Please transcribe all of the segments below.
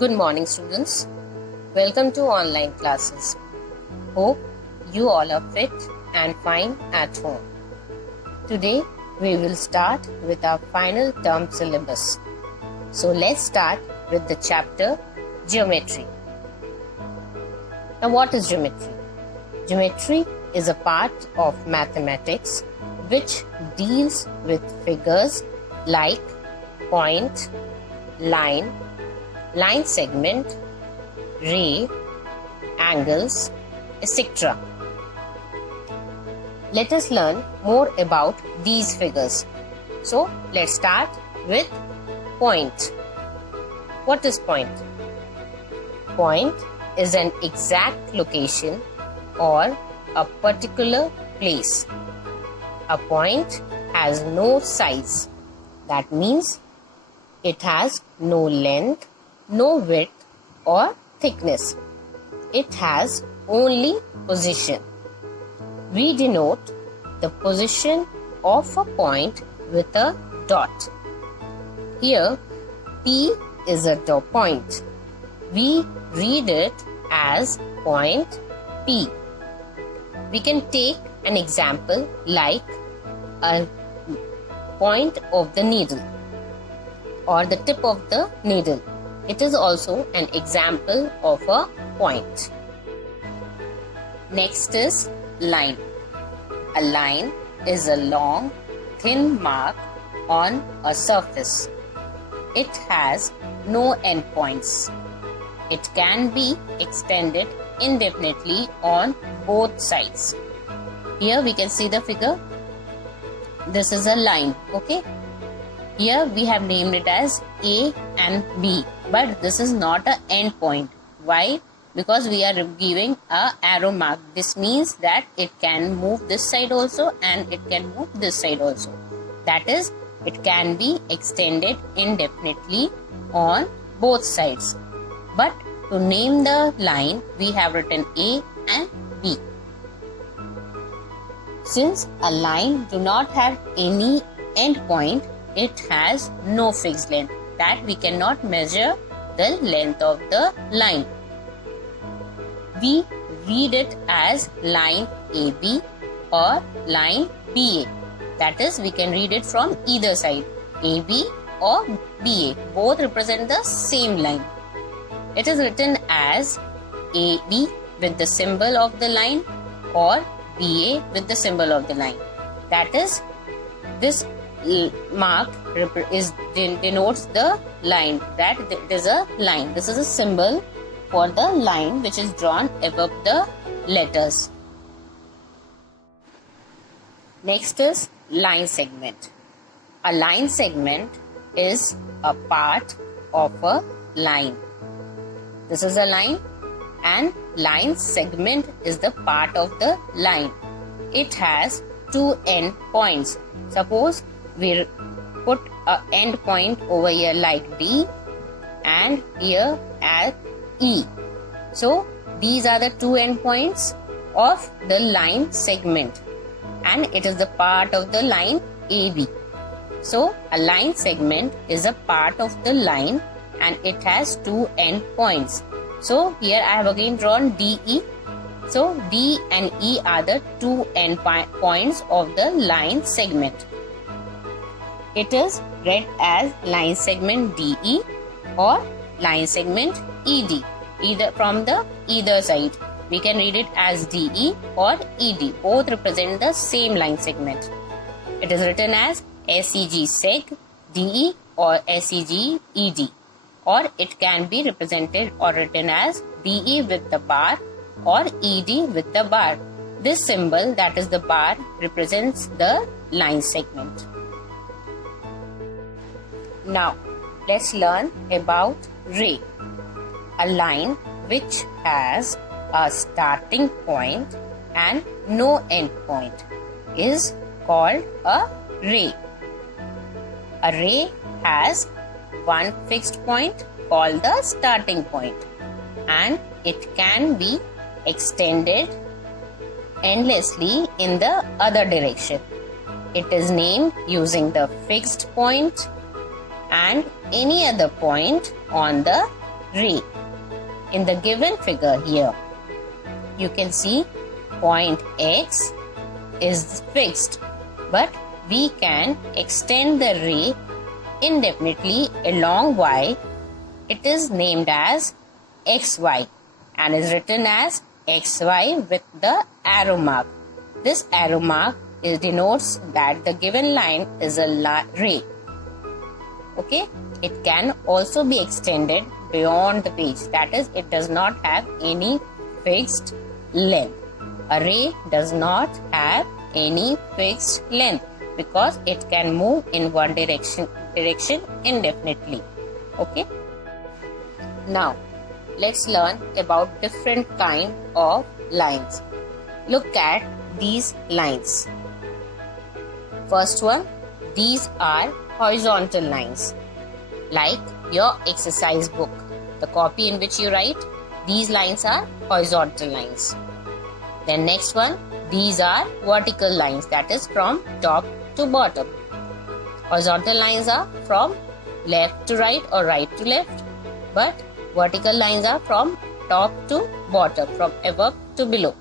Good morning, students. Welcome to online classes. Hope you all are fit and fine at home. Today, we will start with our final term syllabus. So, let's start with the chapter Geometry. Now, what is geometry? Geometry is a part of mathematics which deals with figures like point, line segment, ray, angles, etc. Let us learn more about these figures. So, let's start with point. What is point? Point is an exact location or a particular place. A point has no size. That means it has no length, no width or thickness. It has only position. We denote the position of a point with a dot. Here, P is a point. We read it as point P. We can take an example like a point of the needle or the tip of the needle. It is also an example of a point. Next is line. A line is a long, thin mark on a surface. It has no endpoints. It can be extended indefinitely on both sides. Here we can see the figure. This is a line, okay? Here we have named it as A and B, but this is not an end point. Why? Because we are giving a arrow mark. This means that it can move this side also and it can move this side also. That is, it can be extended indefinitely on both sides. But to name the line, we have written A and B. Since a line do not have any end point, it has no fixed length, that we cannot measure the length of the line. We read it as line AB or line BA. That is, we can read it from either side, AB or BA. Both represent the same line. It is written as AB with the symbol of the line or BA with the symbol of the line. That is, this mark denotes the line, that it is a line. This is a symbol for the line which is drawn above the letters. Next is line segment. A line segment is a part of a line. This is a line and line segment is the part of the line. It has two end points. Suppose we put an end point over here like D and here at E. So these are the two end points of the line segment and it is the part of the line AB. So a line segment is a part of the line and it has two end points. So here I have again drawn DE. So D and E are the two end points of the line segment. It is read as line segment DE or line segment ED, either from the either side. We can read it as DE or ED. Both represent the same line segment. It is written as SEG seg DE or SEG ED, or it can be represented or written as DE with the bar or ED with the bar. This symbol, that is the bar, represents the line segment. Now, let's learn about ray. A line which has a starting point and no end point is called a ray. A ray has one fixed point called the starting point and it can be extended endlessly in the other direction. It is named using the fixed point and any other point on the ray. In the given figure here, you can see point X is fixed, but we can extend the ray indefinitely along Y. It is named as XY and is written as XY with the arrow mark. This arrow mark denotes that the given line is a ray. Okay, it can also be extended beyond the page. That is, it does not have any fixed length. A ray does not have any fixed length because it can move in one direction indefinitely. Okay. Now, let's learn about different kind of lines. Look at these lines. First one, these are horizontal lines. Like your exercise book, the copy in which you write, these lines are horizontal lines. Then next one, these are vertical lines, that is from top to bottom. Horizontal lines are from left to right or right to left, but vertical lines are from top to bottom, from above to below.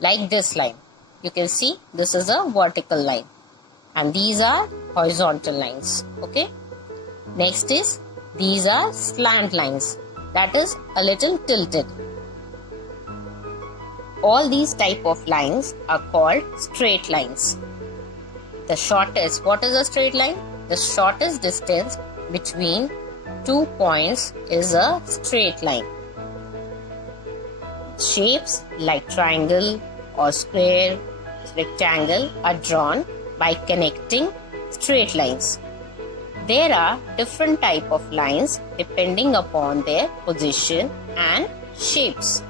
Like this line, you can see this is a vertical line and these are horizontal lines. Okay. Next is, these are slant lines, that is a little tilted. All these type of lines are called straight lines. The shortest, what is a straight line? The shortest distance between 2 points is a straight line. Shapes like triangle or square, rectangle are drawn by connecting straight lines. There are different type of lines depending upon their position and shapes.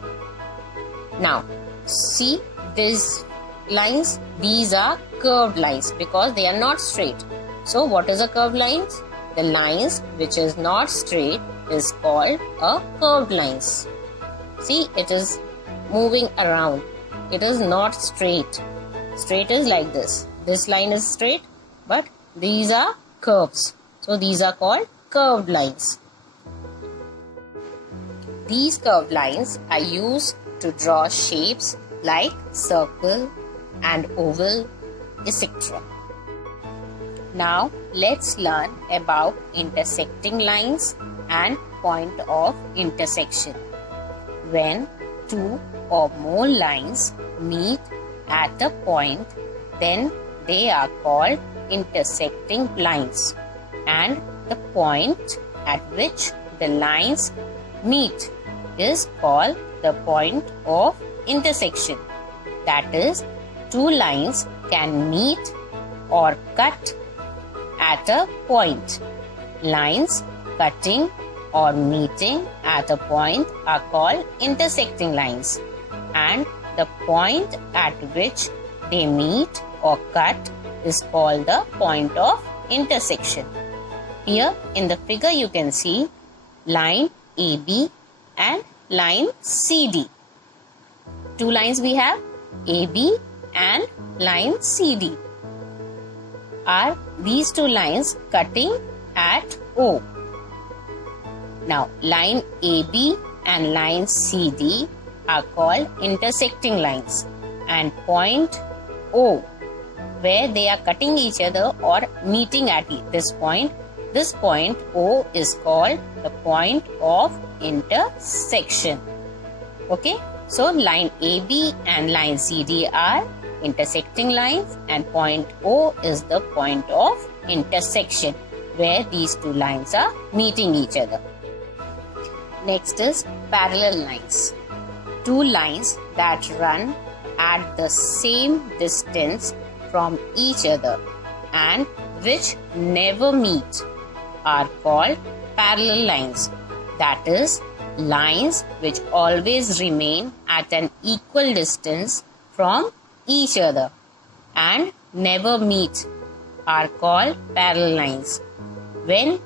Now, see these lines, these are curved lines because they are not straight. So, what is a curved line? The lines which is not straight is called a curved lines. See, it is moving around. It is not straight. Straight is like this. This line is straight, but these are curves. So, these are called curved lines. These curved lines are used to draw shapes like circle and oval, etc. Now, let's learn about intersecting lines and point of intersection. When two or more lines meet at a point, then they are called intersecting lines. And the point at which the lines meet is called the point of intersection. That is, two lines can meet or cut at a point. Lines cutting or meeting at a point are called intersecting lines, and the point at which they meet or cut is called the point of intersection. Here in the figure you can see line AB and line CD. Two lines we have, AB and line CD. Are these two lines cutting at O? Now, line AB and line CD are called intersecting lines, and point O, where they are cutting each other or meeting at this point O is called the point of intersection. Okay, so line AB and line CD are intersecting lines, and point O is the point of intersection where these two lines are meeting each other. Next is parallel lines. Two lines that run at the same distance from each other and which never meet are called parallel lines. That is, lines which always remain at an equal distance from each other and never meet are called parallel lines. When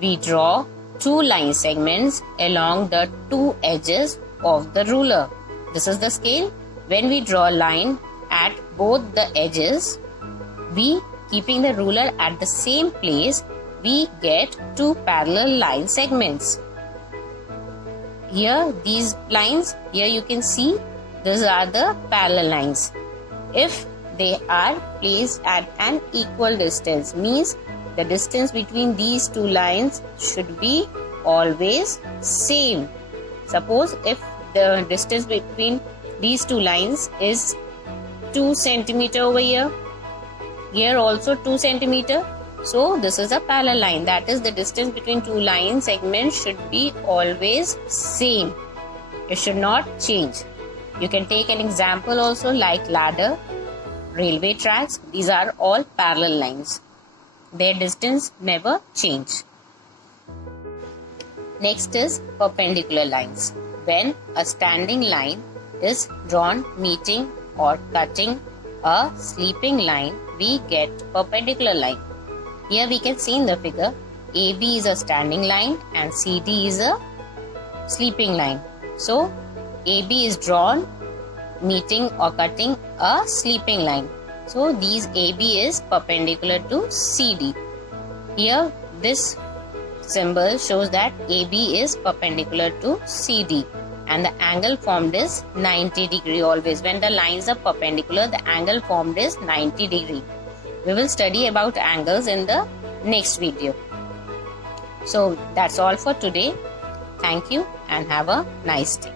we draw two line segments along the two edges of the ruler, this is the scale. When we draw a line at both the edges, we keeping the ruler at the same place, we get two parallel line segments. here these lines, here you can see these are the parallel lines. If they are placed at an equal distance, means the distance between these two lines should be always same. Suppose if the distance between these two lines is 2 centimeter over here, here also 2 centimeter. So this is a parallel line. That is, the distance between two line segments should be always same. It should not change. You can take an example also like ladder, railway tracks. These are all parallel lines. Their distance never change. Next is perpendicular lines. When a standing line is drawn meeting or cutting a sleeping line, we get perpendicular line. Here we can see in the figure, AB is a standing line and CD is a sleeping line. So AB is drawn meeting or cutting a sleeping line. So these AB is perpendicular to CD. Here this symbol shows that AB is perpendicular to CD and the angle formed is 90 degree always. When the lines are perpendicular, the angle formed is 90 degree. We will study about angles in the next video. So that's all for today. Thank you and have a nice day.